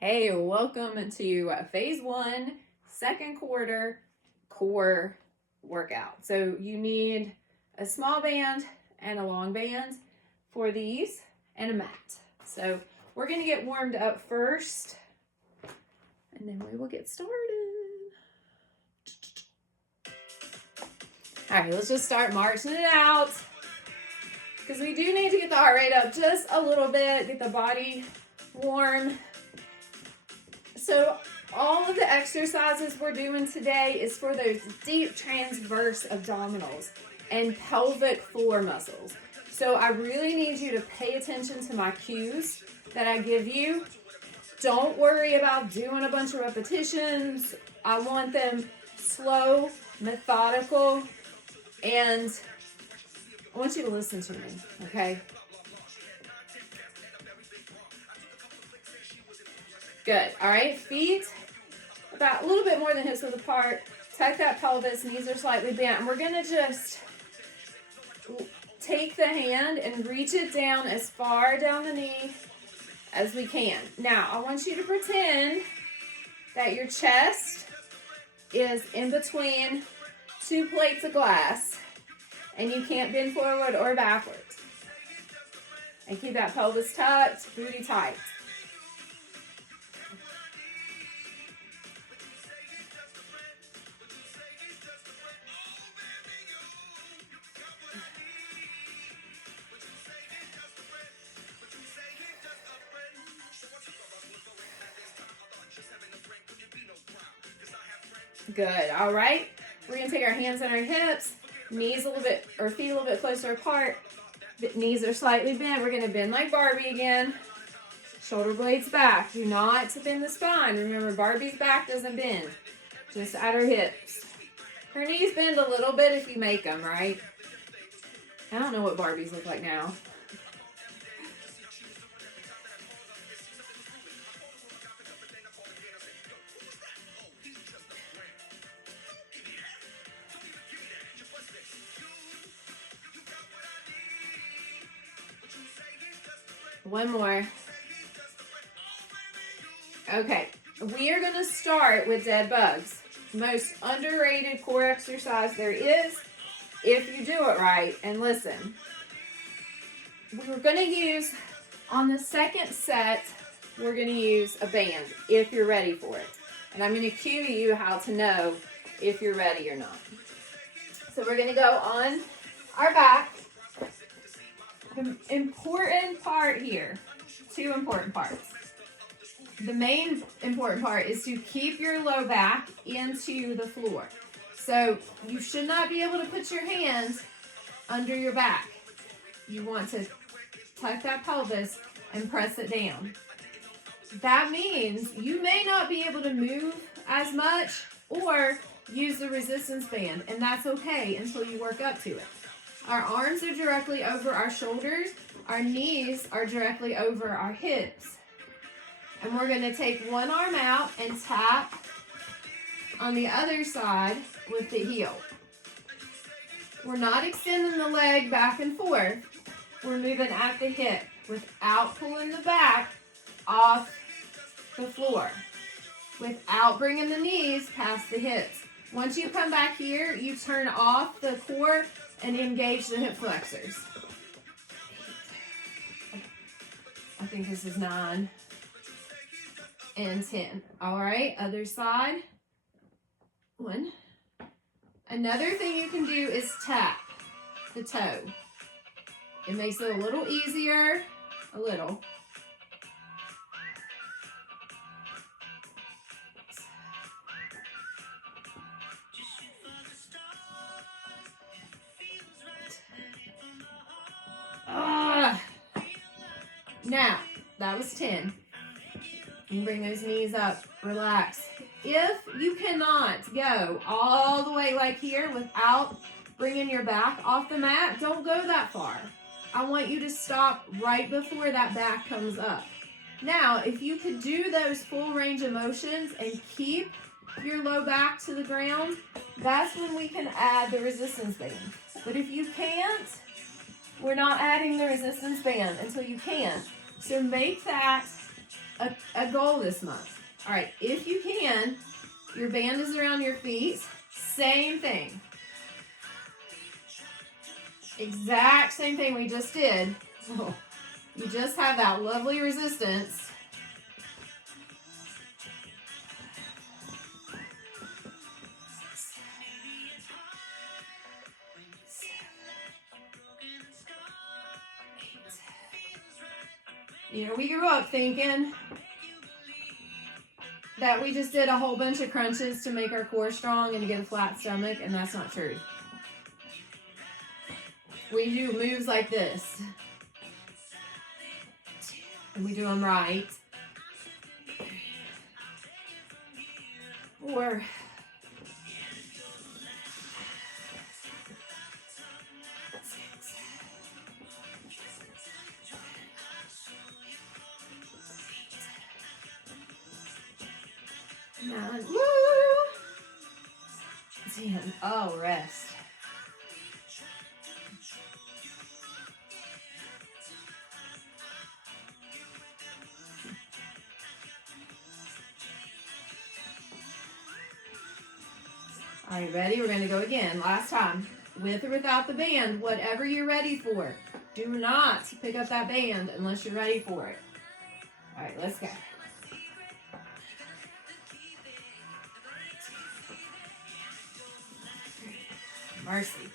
Hey, welcome to phase 1, second quarter core workout. So you need a small band and a long band for these and a mat. So we're going to get warmed up first and then we will get started. All right, let's just start marching it out because we do need to get the heart rate up just a little bit, get the body warm. So all of the exercises we're doing today is for those deep transverse abdominals and pelvic floor muscles. So I really need you to pay attention to my cues that I give you. Don't worry about doing a bunch of repetitions. I want them slow, methodical, and I want you to listen to me, okay? Good. All right, feet about a little bit more than hips width apart. Tuck that pelvis, knees are slightly bent. And we're going to just take the hand and reach it down as far down the knee as we can. Now, I want you to pretend that your chest is in between two plates of glass and you can't bend forward or backwards. And keep that pelvis tucked, booty tight. Good. All right. We're going to take our hands on our hips, knees a little bit, or feet a little bit closer apart. Knees are slightly bent. We're going to bend like Barbie again. Shoulder blades back. Do not bend the spine. Remember, Barbie's back doesn't bend. Just at her hips. Her knees bend a little bit if you make them, right? I don't know what Barbies look like now. One more. Okay, we are going to start with dead bugs. Most underrated core exercise there is if you do it right. And listen, we're going to use, on the second set, we're going to use a band if you're ready for it. And I'm going to cue you how to know if you're ready or not. So we're going to go on our back. The important part here, two important parts. The main important part is to keep your low back into the floor. So you should not be able to put your hands under your back. You want to tuck that pelvis and press it down. That means you may not be able to move as much or use the resistance band, and that's okay until you work up to it. Our arms are directly over our shoulders. Our knees are directly over our hips. And we're going to take one arm out and tap on the other side with the heel. We're not extending the leg back and forth. We're moving at the hip without pulling the back off the floor, without bringing the knees past the hips. Once you come back here, you turn off the core and engage the hip flexors. I think this is 9 and 10. All right, other side. 1. Another thing you can do is tap the toe. It makes it a little easier, a little. Now, that was 10. You can bring those knees up, relax. If you cannot go all the way like here without bringing your back off the mat, don't go that far. I want you to stop right before that back comes up. Now, if you could do those full range of motions and keep your low back to the ground, that's when we can add the resistance band. But if you can't, we're not adding the resistance band until you can. So make that a goal this month. All right, if you can, your band is around your feet. Same thing. Exact same thing we just did. Oh, you just have that lovely resistance. You know, we grew up thinking that we just did a whole bunch of crunches to make our core strong and to get a flat stomach, and that's not true. We do moves like this, and we do them right. Or nine, woo! 10. Oh, rest. Are you ready? We're going to go again. Last time. With or without the band, whatever you're ready for. Do not pick up that band unless you're ready for it. All right, let's go. Mercy.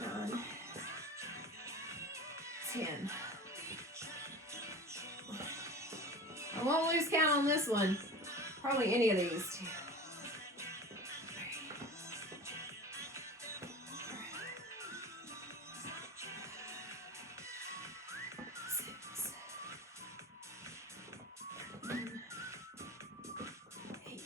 Nine. 10. I won't lose count on this one. Probably any of these. 2. 6. 7. 8.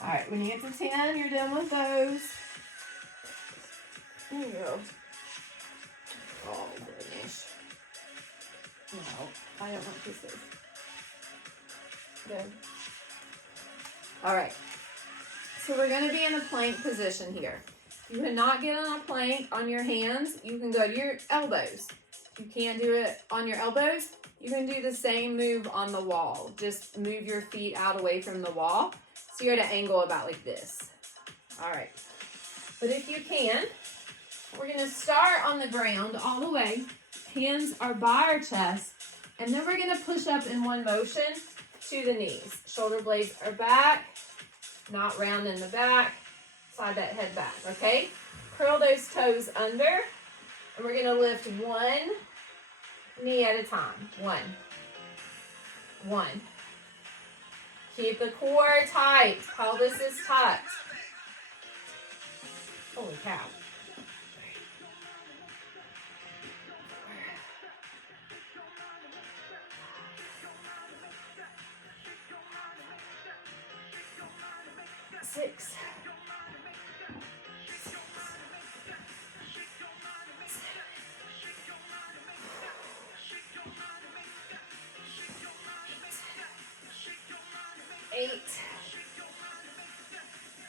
All right, when you get to 10, you're done with those. There you go. Oh, goodness. No, I don't want this. Good. All right. So we're going to be in a plank position here. You cannot get on a plank on your hands. You can go to your elbows. If you can't do it on your elbows, you can do the same move on the wall. Just move your feet out away from the wall. So you're at an angle about like this. All right. But if you can, we're going to start on the ground all the way. Hands are by our chest. And then we're going to push up in one motion to the knees. Shoulder blades are back, not round in the back. Slide that head back, okay? Curl those toes under. And we're going to lift one knee at a time. One. Keep the core tight. Pelvis is tucked. Holy cow. 6. 8.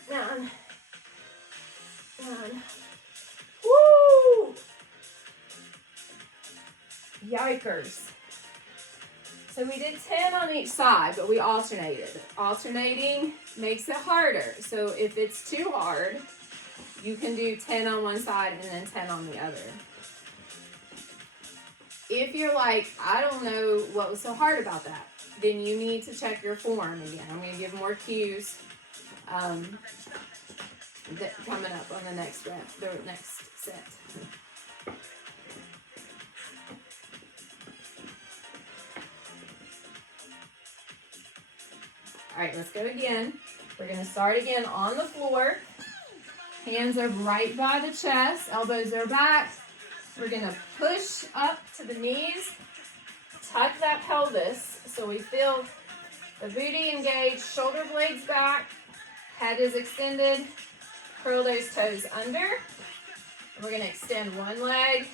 9. Woo! Yikers. So we did 10 on each side, but we alternated. Alternating makes it harder. So if it's too hard, you can do 10 on one side and then 10 on the other. If you're like, I don't know what was so hard about that, then you need to check your form again. I'm going to give more cues coming up on the next rep, the next set. All right, let's go again. We're going to start again on the floor. Hands are right by the chest. Elbows are back. We're going to push up to the knees. Tuck that pelvis so we feel the booty engaged. Shoulder blades back. Head is extended. Curl those toes under. And we're going to extend one leg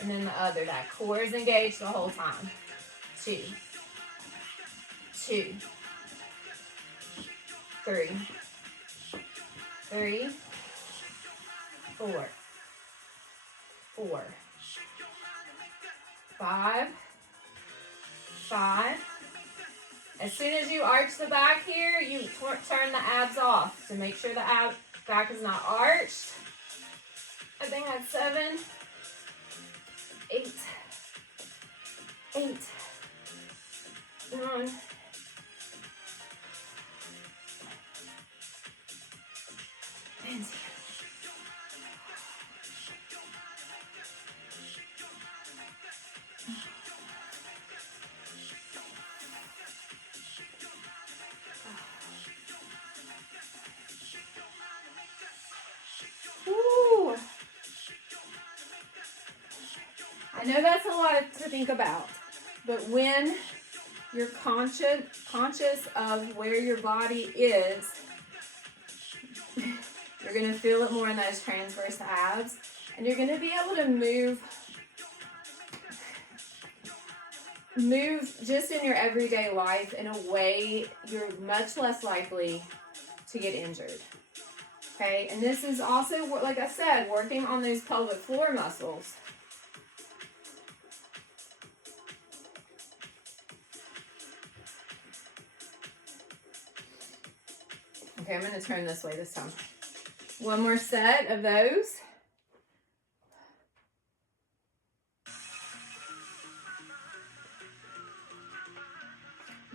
and then the other. That core is engaged the whole time. 2. 2, 3, 3, 4, 4, 5, 5. As soon as you arch the back here, you turn the abs off to make sure the back is not arched. I think that's 7, 8, 8, 9, 10. Woo. I know that's a lot to think about, but when you're conscious of where your body is, you're going to feel it more in those transverse abs, and you're going to be able to move just in your everyday life in a way you're much less likely to get injured. Okay, and this is also, like I said, working on those pelvic floor muscles. Okay, I'm going to turn this way this time. One more set of those.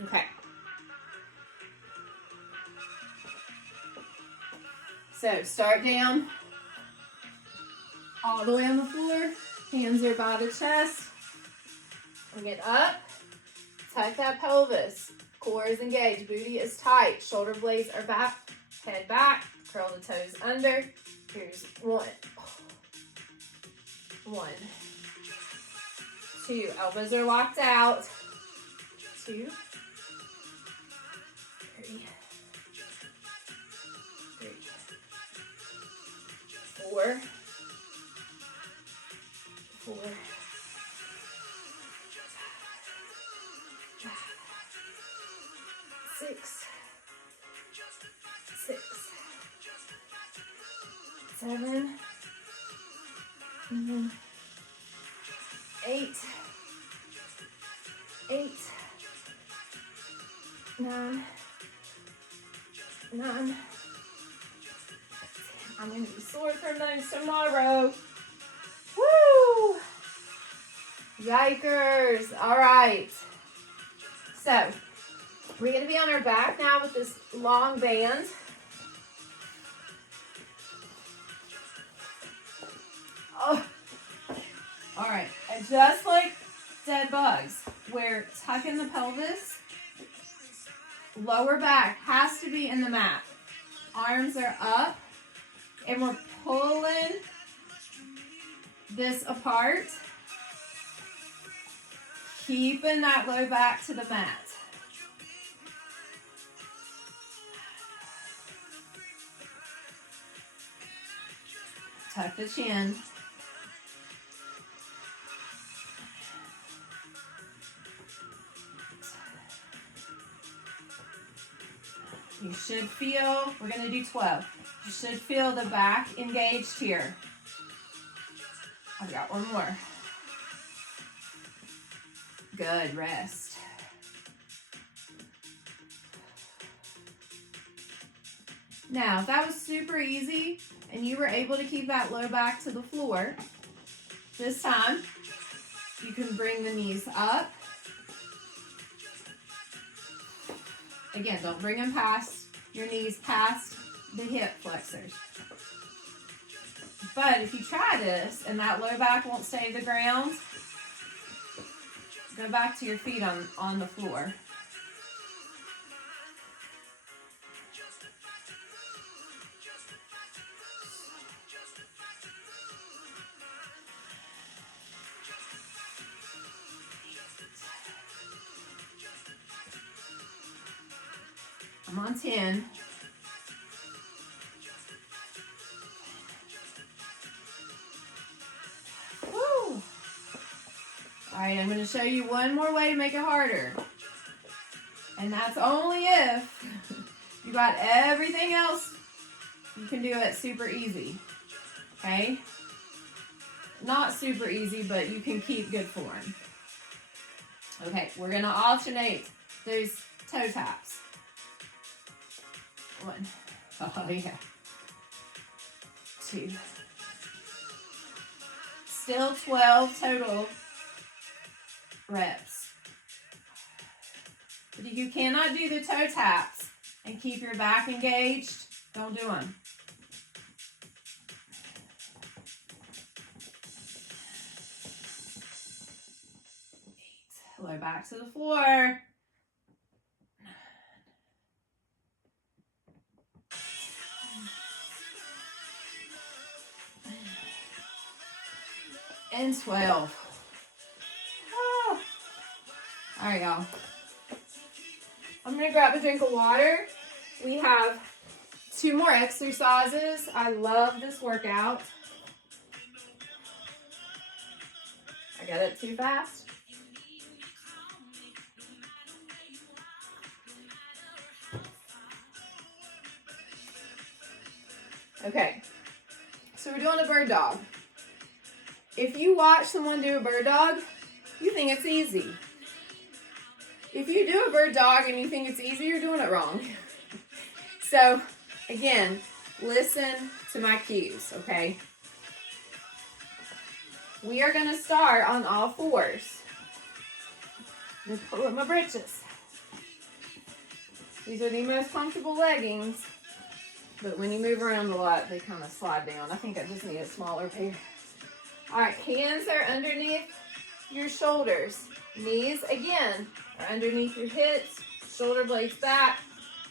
Okay. So start down all the way on the floor. Hands are by the chest. Bring it up. Tuck that pelvis. Core is engaged. Booty is tight. Shoulder blades are back. Head back. Curl the toes under. Here's 1. 1. 2. Elbows are locked out. 2. 3. 4. 4. 6. 6. 7. 8. 8. 9. 9. I'm going to be sore from those tomorrow. Woo! Yikers. All right. So, we're going to be on our back now with this long band. Oh. All right. And just like dead bugs, we're tucking the pelvis. Lower back has to be in the mat. Arms are up. And we're pulling this apart, keeping that low back to the mat. Tuck the chin. You should feel, we're going to do 12. You should feel the back engaged here. I've got one more. Good, rest. Now, if that was super easy and you were able to keep that low back to the floor, this time you can bring the knees up. Again, don't bring them past your knees, past the hip flexors. But if you try this and that low back won't stay the ground, go back to your feet on the floor. I'm on 10. Woo! All right, I'm going to show you one more way to make it harder. And that's only if you got everything else. You can do it super easy. Okay? Not super easy, but you can keep good form. Okay, we're going to alternate those toe taps. 1. Oh, yeah. 2. Still 12 total reps. But if you cannot do the toe taps and keep your back engaged, don't do them. 8. Low back to the floor. 9. And 12. Oh. All right, y'all. I'm going to grab a drink of water. We have 2 more exercises. I love this workout. I got it too fast. Okay, so we're doing a bird dog. If you watch someone do a bird dog, you think it's easy. If you do a bird dog and you think it's easy, you're doing it wrong. So, again, listen to my cues, okay? We are going to start on all fours. Let's pull up my britches. These are the most comfortable leggings, but when you move around a lot, they kind of slide down. I think I just need a smaller pair. All right, hands are underneath your shoulders. Knees, again, are underneath your hips. Shoulder blades back.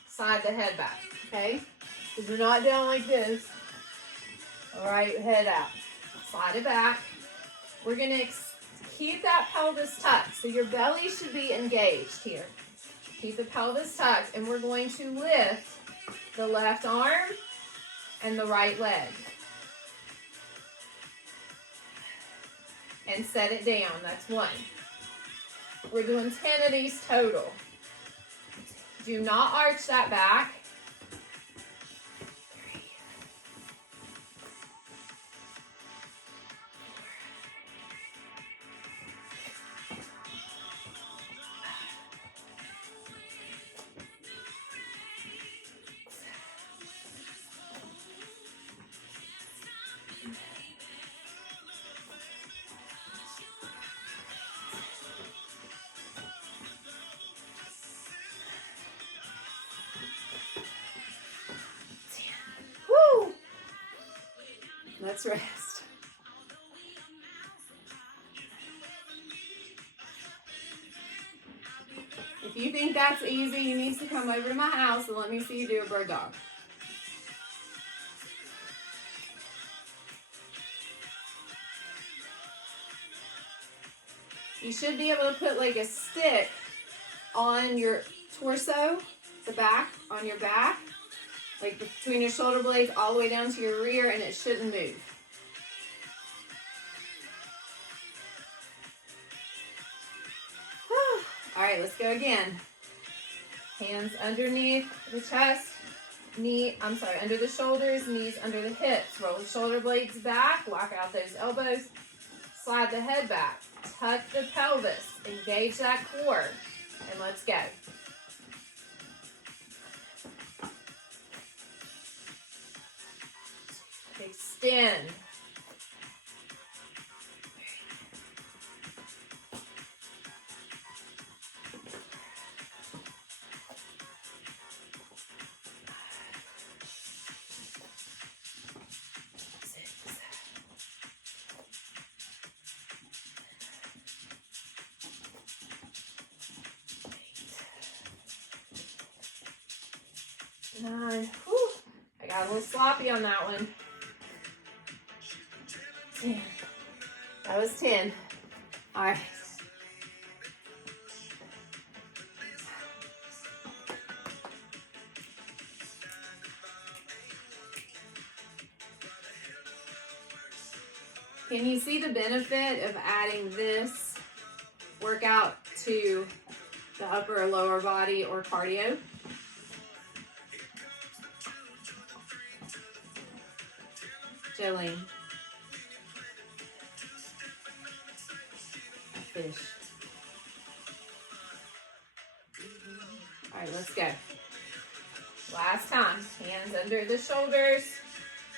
Slide the head back, okay? Because we're not down like this. All right, head out. Slide it back. We're going to keep that pelvis tucked. So your belly should be engaged here. Keep the pelvis tucked, and we're going to lift the left arm and the right leg. And set it down. That's 1. We're doing 10 of these total. Do not arch that back. 3. 10. Woo! Let's rest. If you think that's easy, you need to come over to my house and let me see you do a bird dog. You should be able to put like a stick on your torso, the back, on your back, like between your shoulder blades all the way down to your rear, and it shouldn't move. All right, let's go again. Hands underneath the chest, under the shoulders, knees under the hips. Roll the shoulder blades back, lock out those elbows, slide the head back, tuck the pelvis, engage that core, and let's go. Extend. 9. Whew. I got a little sloppy on that one. 10. That was 10. All right. Can you see the benefit of adding this workout to the upper or lower body or cardio. Jolene. Fish. All right, let's go. Last time. Hands under the shoulders,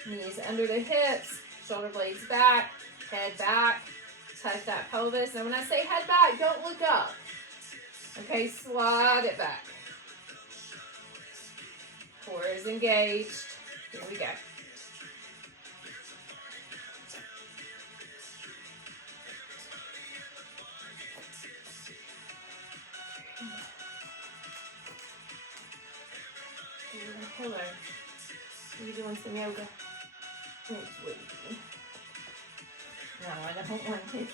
knees under the hips, shoulder blades back, head back, tuck that pelvis. And when I say head back, don't look up. Okay, slide it back. Core is engaged. Here we go. Pillar. You're doing some yoga. No, I don't want to.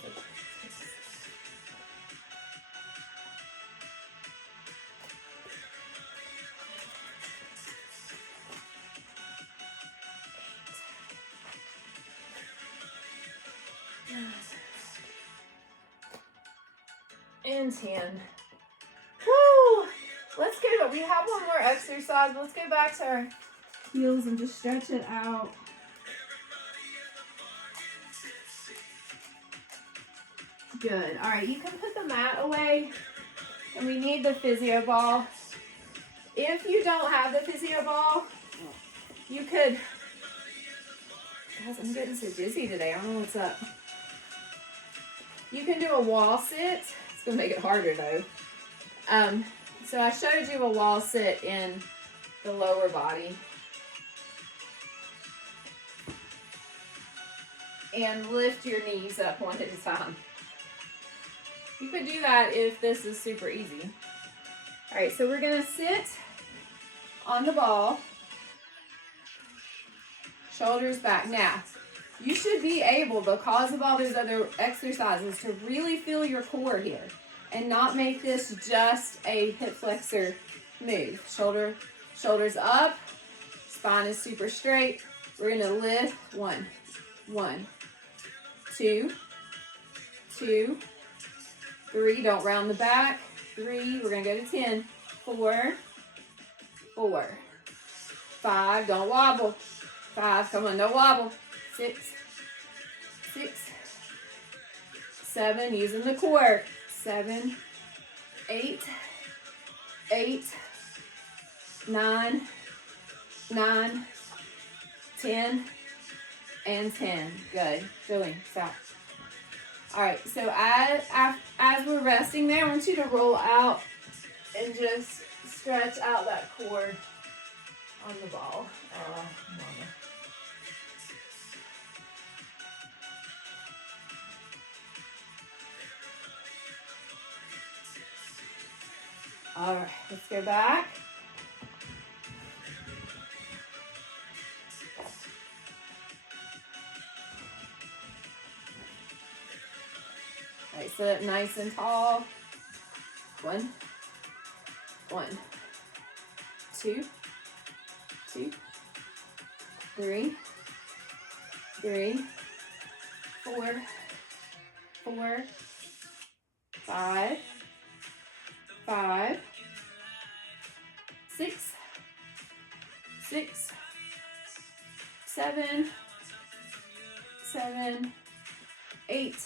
And 10. Woo! Let's go. We have one more exercise. Let's go back to our heels and just stretch it out. Good. All right, you can put the mat away. And we need the physio ball. If you don't have the physio ball, you could... Guys, I'm getting so dizzy today. I don't know what's up. You can do a wall sit. It's going to make it harder, though. So I showed you a wall sit in the lower body. And lift your knees up one at a time. You could do that if this is super easy. All right, so we're going to sit on the ball. Shoulders back. Now, you should be able, because of all those other exercises, to really feel your core here and not make this just a hip flexor move. Shoulders up, spine is super straight. We're gonna lift. 1, 2, 3. Don't round the back. 3. We're gonna go to 10. 4, 5. Don't wobble. 5. Come on, no wobble. 6, 7. Using the core. 7, 8, 9, 10, and 10. Good. Julie, stop. All right, so as we're resting there, I want you to roll out and just stretch out that core on the ball. Oh, mama. All right, let's go back. All right, sit up nice and tall. 1, 2, 3, 4, 5, 6, 7, 8,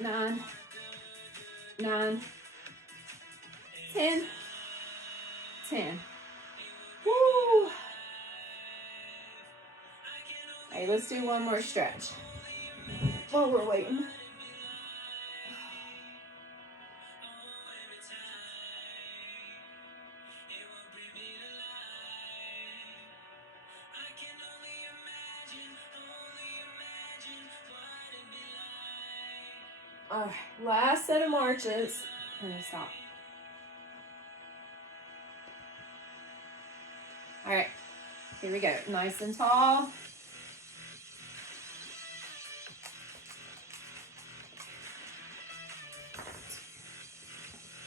9, 10. Woo! All right, let's do one more stretch while we're waiting. All right, last set of marches. I'm gonna stop. All right, here we go. Nice and tall.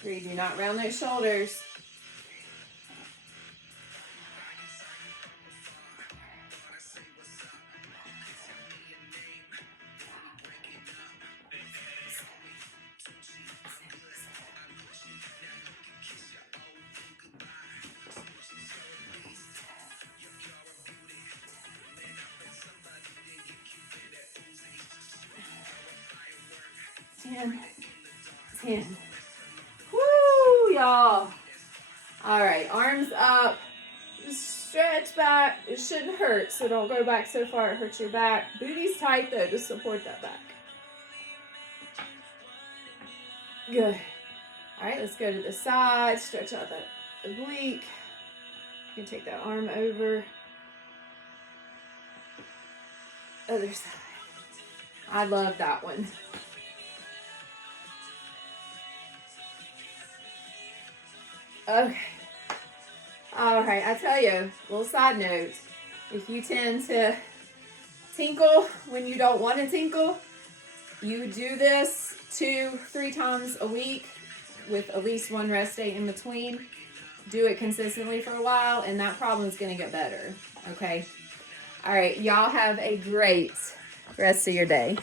Three, do not round those shoulders. 10, 10. Woo, y'all. All right, arms up. Just stretch back. It shouldn't hurt, so don't go back so far it hurts your back. Booty's tight, though, to support that back. Good. All right, let's go to the side. Stretch out that oblique. You can take that arm over. Other side. I love that one. Okay. All right, I tell you, little side note, if you tend to tinkle when you don't want to tinkle, you do this 2-3 times a week with at least one rest day in between. Do it consistently for a while, and that problem is going to get better, okay? All right, y'all have a great rest of your day.